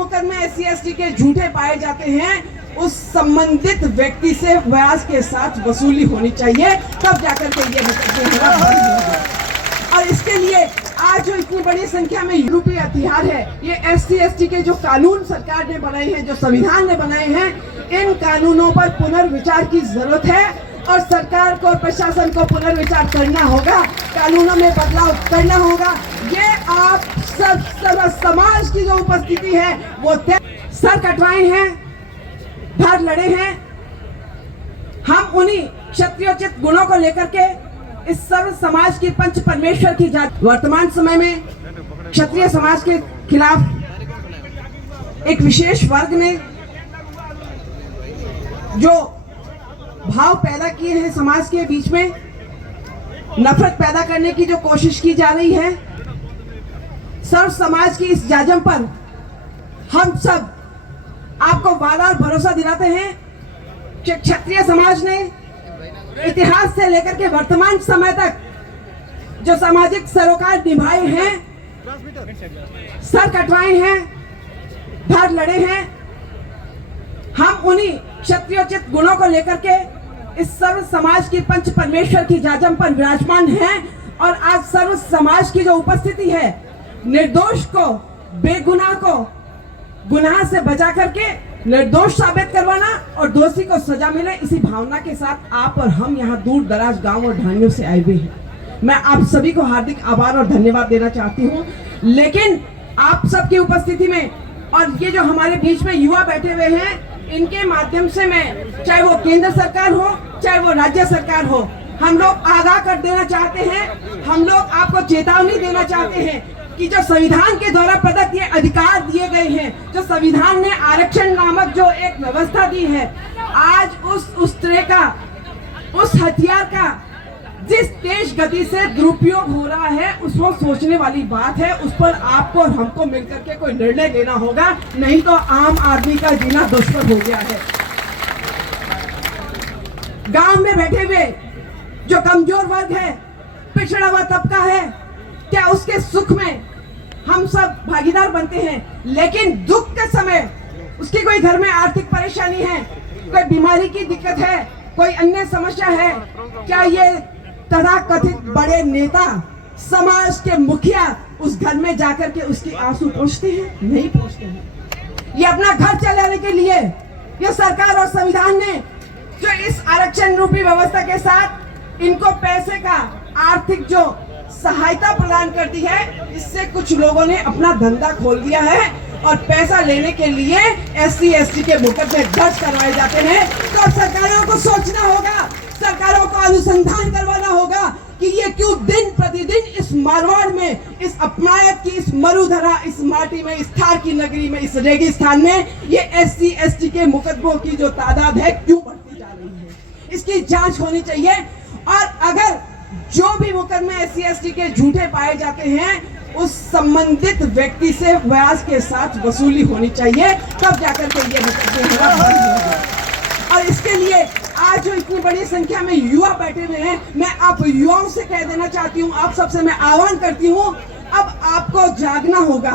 मुकदमे SC/ST के झूठे पाए जाते हैं उस संबंधित व्यक्ति से ब्याज के साथ वसूली होनी चाहिए, तब जाकर के ये मुकदमे। और इसके लिए आज जो इतनी बड़ी संख्या में यूरोपीय हथियार है, ये SC/ST के जो कानून सरकार ने बनाए हैं, जो संविधान ने बनाए हैं, इन कानूनों पर पुनर्विचार की जरूरत है और सरकार को और प्रशासन को पुनर्विचार करना होगा, कानूनों में बदलाव करना होगा। ये आप सब समाज की जो उपस्थिति है वो सर कटवाए हैं, भाग लड़े हैं। हम उन्हीं क्षत्रियोचित गुणों को लेकर के इस सर्व समाज की पंच परमेश्वर की जाति वर्तमान समय में क्षत्रिय समाज के खिलाफ एक विशेष वर्ग ने जो भाव पैदा किए हैं समाज के बीच में, नफरत पैदा करने की जो कोशिश की जा रही है, सर्व समाज की इस जाजम पर हम सब आपको बार-बार भरोसा दिलाते हैं कि क्षत्रिय समाज ने इतिहास से लेकर के वर्तमान समय तक जो सामाजिक सरोकार निभाए हैं, सर कटवाए हैं, भाग लड़े हैं। हम उन्हीं क्षत्रियोचित गुणों को लेकर के इस सर्व समाज की पंच परमेश्वर की जाजम पर विराजमान हैं और आज सर्व समाज की जो उपस्थिति है, निर्दोष को, बेगुनाह को गुनाह से बचा करके निर्दोष साबित करवाना और दोषी को सजा मिले, इसी भावना के साथ आप और हम यहाँ दूर दराज गांव और ढाणियों से आए हुए हैं। मैं आप सभी को हार्दिक आभार और धन्यवाद देना चाहती हूँ। लेकिन आप सबकी उपस्थिति में और ये जो हमारे बीच में युवा बैठे हुए हैं, इनके माध्यम से मैं, चाहे वो केंद्र सरकार हो चाहे वो राज्य सरकार हो, हम लोग आगाह कर देना चाहते हैं, हम लोग आपको चेतावनी देना चाहते हैं कि जो संविधान के द्वारा प्रदत्त ये अधिकार दिए गए हैं, जो संविधान ने आरक्षण नामक जो एक व्यवस्था दी है, आज उस तरह का, उस हथियार का जिस तेज गति से दुरुपयोग हो रहा है, उसको सोचने वाली बात है। उस पर आपको और हमको मिलकर के कोई निर्णय लेना होगा, नहीं तो आम आदमी का जीना दुष्कर हो गया है। गांव में बैठे हुए जो कमजोर वर्ग है, पिछड़ा हुआ तबका है, क्या उसके सुख में हम सब भागीदार बनते हैं, लेकिन दुख के समय उसकी कोई घर में आर्थिक परेशानी है, कोई बीमारी की दिक्कत है, कोई अन्य समस्या है, क्या ये तथाकथित बड़े नेता, समाज के मुखिया उस घर में जाकर के उसकी आंसू पोंछते हैं? नहीं पोंछते हैं। ये अपना घर चलाने के लिए ये सरकार और संविधान ने जो इस आरक्षण रूपी व्यवस्था के साथ इनको पैसे का आर्थिक जो सहायता प्रदान कर दी है, इससे कुछ लोगों ने अपना धंधा खोल दिया है और पैसा लेने के लिए SC/ST के मुकदमे दर्ज करवाए जाते हैं। तो सरकारों को सोचना होगा, सरकारों को अनुसंधान करवाना होगा कि ये क्यों दिन प्रतिदिन इस मारवाड़ में, इस अपमायत की इस मरुधरा, इस माटी में, इस थार की नगरी में, इस रेगिस्तान में ये SC/ST के मुकदमों की जो तादाद है क्यों बढ़ती जा रही है, इसकी जांच होनी चाहिए। और अगर जो भी मुकदमे SC/ST के झूठे पाए जाते हैं, उस संबंधित व्यक्ति से ब्याज के साथ वसूली होनी चाहिए, तब जाकर के ये मुकदमे। और इसके लिए आज जो इतनी बड़ी संख्या में युवा बैठे हुए हैं, मैं आप युवाओं से कह देना चाहती हूँ, आप सबसे मैं आह्वान करती हूँ, अब आपको जागना होगा।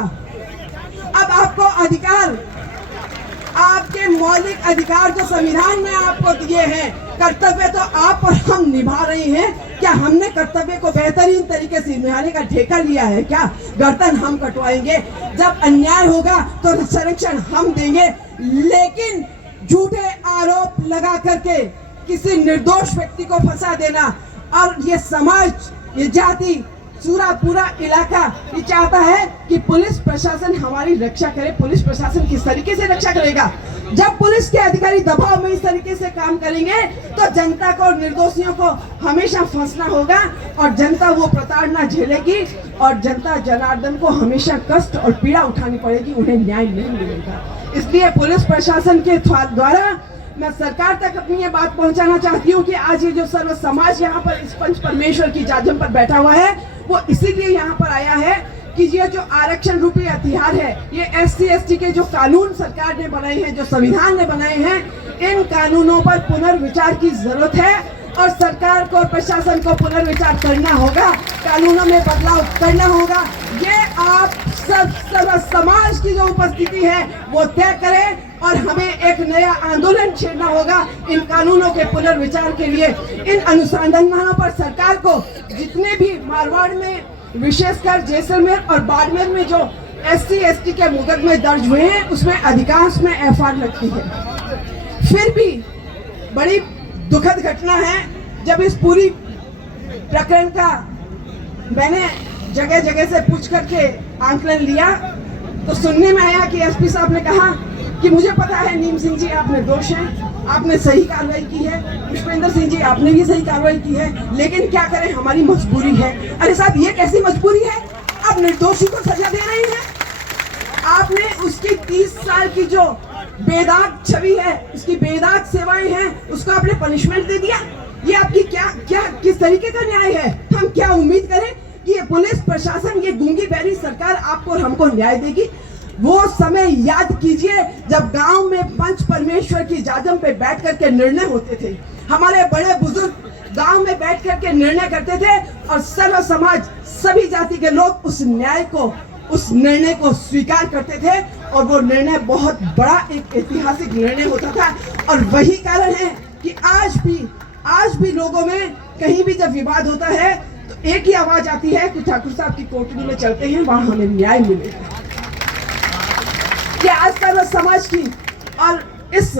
अब आपको अधिकार, आपके मौलिक अधिकार जो संविधान ने आपको दिए हैं, कर्तव्य तो आप और हम निभा रहे हैं। क्या हमने कर्तव्य को बेहतरीन तरीके से निभाने का ठेका लिया है? क्या गर्दन हम कटवाएंगे? जब अन्याय होगा तो संरक्षण हम देंगे, लेकिन झूठे आरोप लगा करके किसी निर्दोष व्यक्ति को फंसा देना, और ये समाज, ये जाति, पूरा इलाका ये चाहता है कि पुलिस प्रशासन हमारी रक्षा करे। पुलिस प्रशासन किस तरीके से रक्षा करेगा? जब पुलिस के अधिकारी दबाव में इस तरीके से काम करेंगे तो जनता को और निर्दोषियों को हमेशा फंसना होगा और जनता वो प्रताड़ना झेलेगी और जनता जनार्दन को हमेशा कष्ट और पीड़ा उठानी पड़ेगी, उन्हें न्याय नहीं मिलेगा। इसलिए पुलिस प्रशासन के द्वारा मैं सरकार तक अपनी ये बात पहुंचाना चाहती हूँ कि आज ये जो सर्व समाज यहाँ पर इस पंच परमेश्वर की जाजम पर बैठा हुआ है, वो इसीलिए यहाँ पर आया है कि ये जो आरक्षण रूपी हथियार है, ये SC/ST के जो कानून सरकार ने बनाए हैं, जो संविधान ने बनाए हैं, इन कानूनों पर पुनर्विचार की जरूरत है और सरकार को और प्रशासन को पुनर्विचार करना होगा, कानूनों में बदलाव करना होगा। ये आप सब समाज की जो उपस्थिति है वो तय करें और हमें एक नया आंदोलन छेड़ना होगा इन कानूनों के पुनर्विचार के लिए। इन अनुसंधानों पर सरकार को जितने भी मारवाड़ में, विशेषकर जैसलमेर और बाड़मेर में जो SC/ST के मुकदमे दर्ज हुए हैं उसमें अधिकांश में FR लगती है। फिर भी बड़ी दुखद घटना है, जब इस पूरी प्रकरण का मैंने जगह जगह से पूछ करके आंकलन लिया तो सुनने में आया कि SP साहब ने कहा कि मुझे पता है नीम सिंह जी आपने दोष हैं, आपने सही कार्रवाई की है, पुष्पेंद्र सिंह जी आपने भी सही कार्रवाई की है, लेकिन क्या करें हमारी मजबूरी है। अरे साहब ये कैसी मजबूरी है? आप निर्दोषी को सजा दे रहे हैं। आपने उसकी 30 साल की जो बेदाग छवि है, उसकी बेदाग सेवाएं हैं, उसको आपने पनिशमेंट दे दिया। ये आपकी क्या किस तरीके का न्याय है? हम क्या उम्मीद करें कि ये पुलिस प्रशासन, ये गूंगी बहरी सरकार आपको और हमको न्याय देगी? वो समय याद कीजिए जब गांव में पंच परमेश्वर की जाजम पे बैठ करके निर्णय होते थे। हमारे बड़े बुजुर्ग गांव में बैठ करके निर्णय करते थे और सर्व समाज, सभी जाति के लोग उस निर्णय को स्वीकार करते थे और वो निर्णय बहुत बड़ा एक ऐतिहासिक निर्णय होता था। और वही कारण है कि आज भी लोगों में कहीं भी जब विवाद होता है तो एक ही आवाज आती है कि ठाकुर साहब की कोठरी में चलते हैं, वहां हमें न्याय मिलेगा। कि आज सर्व समाज की और इस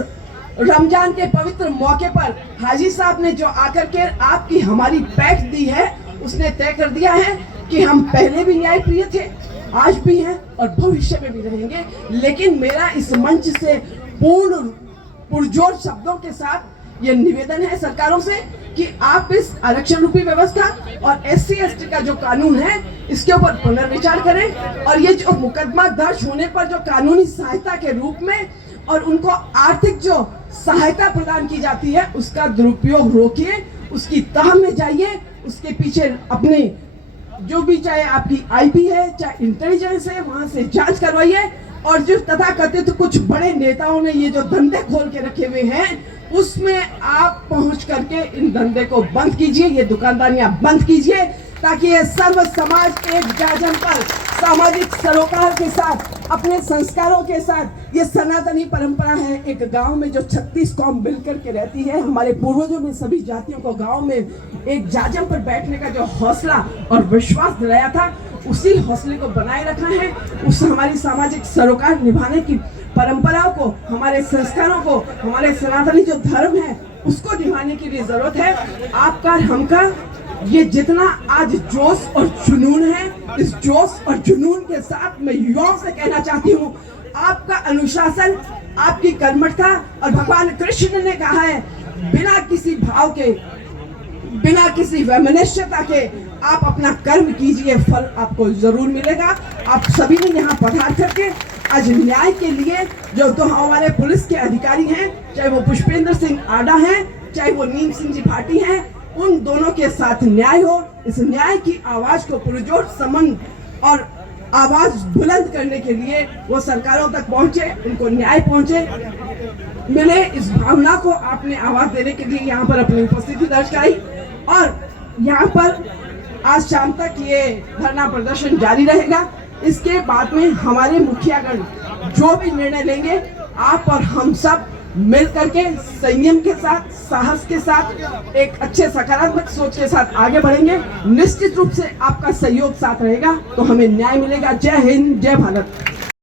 रमजान के पवित्र मौके पर हाजी साहब ने जो आकर के आपकी हमारी पैठ दी है, उसने तय कर दिया है कि हम पहले भी न्याय प्रिय थे, आज भी हैं और भविष्य में भी रहेंगे। लेकिन मेरा इस मंच से पुरजोर शब्दों के साथ ये निवेदन है सरकारों से कि आप इस आरक्षण रूपी व्यवस्था और SC/ST का जो कानून है इसके ऊपर पुनर्विचार करें और ये जो मुकदमा दर्ज होने पर जो कानूनी सहायता के रूप में और उनको आर्थिक जो सहायता प्रदान की जाती है उसका दुरुपयोग रोकिए, उसकी तह में जाइए, उसके पीछे अपने जो भी चाहे आपकी IP है, चाहे इंटेलिजेंस है, वहां से जांच करवाइए। और जो तथाकथित कुछ बड़े नेताओं ने ये जो धंधे खोल के रखे हुए हैं उसमें आप पहुंच करके इन धंधे को बंद कीजिए, ये दुकानदारियां बंद कीजिए, ताकि ये सर्व समाज एक जाजम पर सामाजिक सरोकार के साथ, अपने संस्कारों के साथ, ये सनातनी परंपरा है। एक गांव में जो 36 कौम मिलकर के रहती है, हमारे पूर्वजों ने सभी जातियों को गांव में एक जाजम पर बैठने का जो हौसला और विश्वास दिलाया था, उसी हौसले को बनाए रखना है। उस हमारी सामाजिक सरोकार निभाने की परंपराओं को, हमारे संस्कारों को, हमारे सनातनी जो धर्म है उसको निभाने की भी जरूरत है। आपका हमका ये जितना आज जोश और जुनून है, इस जोश और जुनून के साथ मैं युवाओं से कहना चाहती हूँ, आपका अनुशासन, आपकी कर्मठता, और भगवान कृष्ण ने कहा है बिना किसी भाव के, बिना किसी वैमनस्यता के आप अपना कर्म कीजिए, फल आपको जरूर मिलेगा। आप सभी ने यहाँ पधार करके आज न्याय के लिए जो तो हमारे पुलिस के अधिकारी हैं, चाहे वो पुष्पेंद्र सिंह आडा हैं, चाहे वो नीम सिंह जी भाटी हैं, उन दोनों के साथ न्याय हो। इस न्याय की आवाज को पुरजोर समन और आवाज बुलंद करने के लिए वो सरकारों तक पहुंचे, उनको न्याय पहुंचे मिले। इस भावना को आपने आवाज देने के लिए यहाँ पर अपनी उपस्थिति दर्ज कराई और यहाँ पर आज शाम तक ये धरना प्रदर्शन जारी रहेगा। इसके बाद में हमारे मुखियागण जो भी निर्णय लेंगे, आप और हम सब मिल करके संयम के साथ, साहस के साथ, एक अच्छे सकारात्मक सोच के साथ आगे बढ़ेंगे। निश्चित रूप से आपका सहयोग साथ रहेगा तो हमें न्याय मिलेगा। जय हिंद, जय भारत।